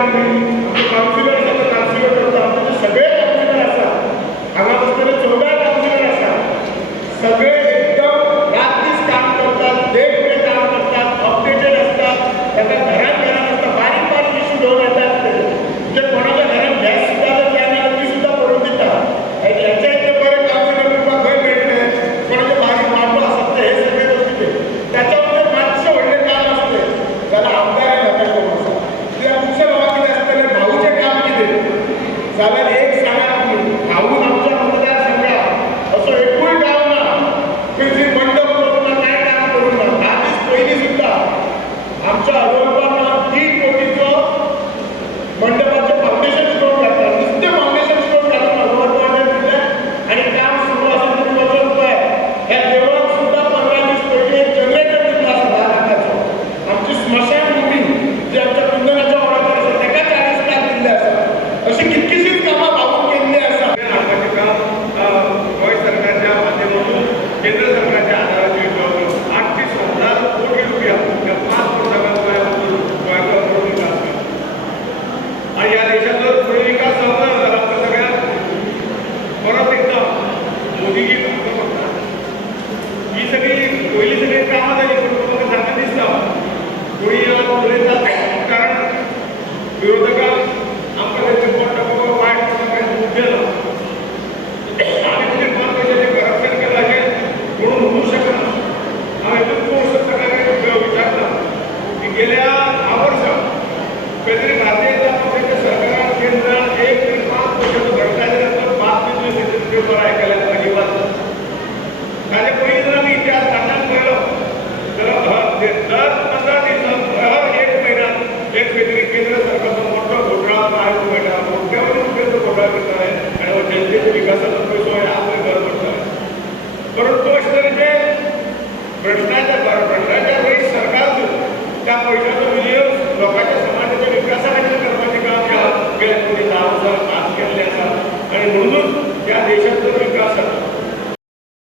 काम होईल काउन्सिलर आसा काउन्सिलर करता आमचे सगळे काउन्सिलर आसा हांगा बसलेले 14 काउन्सिलर आसा सगळे एकदम रात दीस काम करतात वेगवेगळे काम करतात अपडेटेड असतात ताका घरात असता बारीक बारीक इशू घेऊन येतात म्हणजे कोणाच्या घरात गॅस सुद्धा जर काय नाही ती सुद्धा करून दितात याच्या इतके बरे काउन्सिलर तुमकां खंय मेळटले कोणाचे बारीक वाटो आसत हे सगळे गोष्टी त्याच्यामध्ये मातशें व्हडलें काम असते जाल्यार आमदार नाका आसा कित्याक खुबशे लोकांक कितें आसतलें भाऊचें काम कितें जाल्यार एक सांगात तुमी भाऊन आमच्या मतदारसंघात असो एकूय गांव ना खंय मंडप करून ना कांय काम करून ना 10 दीस पयलीं सुद्धा आमच्या हलोरपान 3 कोटीचो मंडपाचें फाउंडेशन स्टोन घातला नुसतें फाउंडेशन स्टोन घालून हलोरपान दिलें आनी काम सुरू आसा तुमी वचून पळय ह्या देवळाक सुद्धा 15 दीस पयलीं जनरेटर दिल्लो आसा 10 लाखाचो आमची स्मशान भूमी जी आमच्या कुंदनाच्या वाठारांत आसा ताका 40 लाख दिल्ले आसा अशी कितकीशीच कामां भावून केल्ली आसा हाडपाचें काम गोंय सरकारच्या माध्यमातून केंद्र सरकारच्या आदाराचेर जवळ 38,000 कोटी रुपया ह्या 5 वर्सांत गोंयचो पुरो विकास केला आणि ह्या देशाचो पुरो विकास जावना जाल्यार आमकां सगळ्यांक परत एकदा मोदीजी फक्त म्हणटा ही सगळी पयलीं सगळी कामां जाली पूण म्हाका सांगता दिसता कोणी उलयतात कारण विरोधकांक आमकां तेचेर पडटा बाबा वायट म्हणून गेलो आमी कितें 5 पयशाचें करप्शन केलां अशें म्हणून म्हणूंक शकना हांव हेतून कोर्स सगळ्यांक विचारता की गेल्या 10 वर्सां खंय भारतीय जनता पक्षाच्या सरकारान केंद्रान 1 ते 5 पयशाचो भ्रष्टाचाराचो बातमी तुवें पेपर आयकल्यात अजिबात ताचे पयलीं जर आमी इतिहास काढून पळयलो जाल्यार दर 15 दिसांक हर 1 म्हयन्याक एक तरी केंद्र सरकारचो मोठो घोटाळा आयकूंक मेळटा कोट्यावधी रुपयांचो घोटाळा करताले आनी हो जनतेच्या विकासाचो पयसो हे आपले घर करताले परंतु अशे तरेचे भ्रष्टाचार रहीत सरकार त्या पयशाचो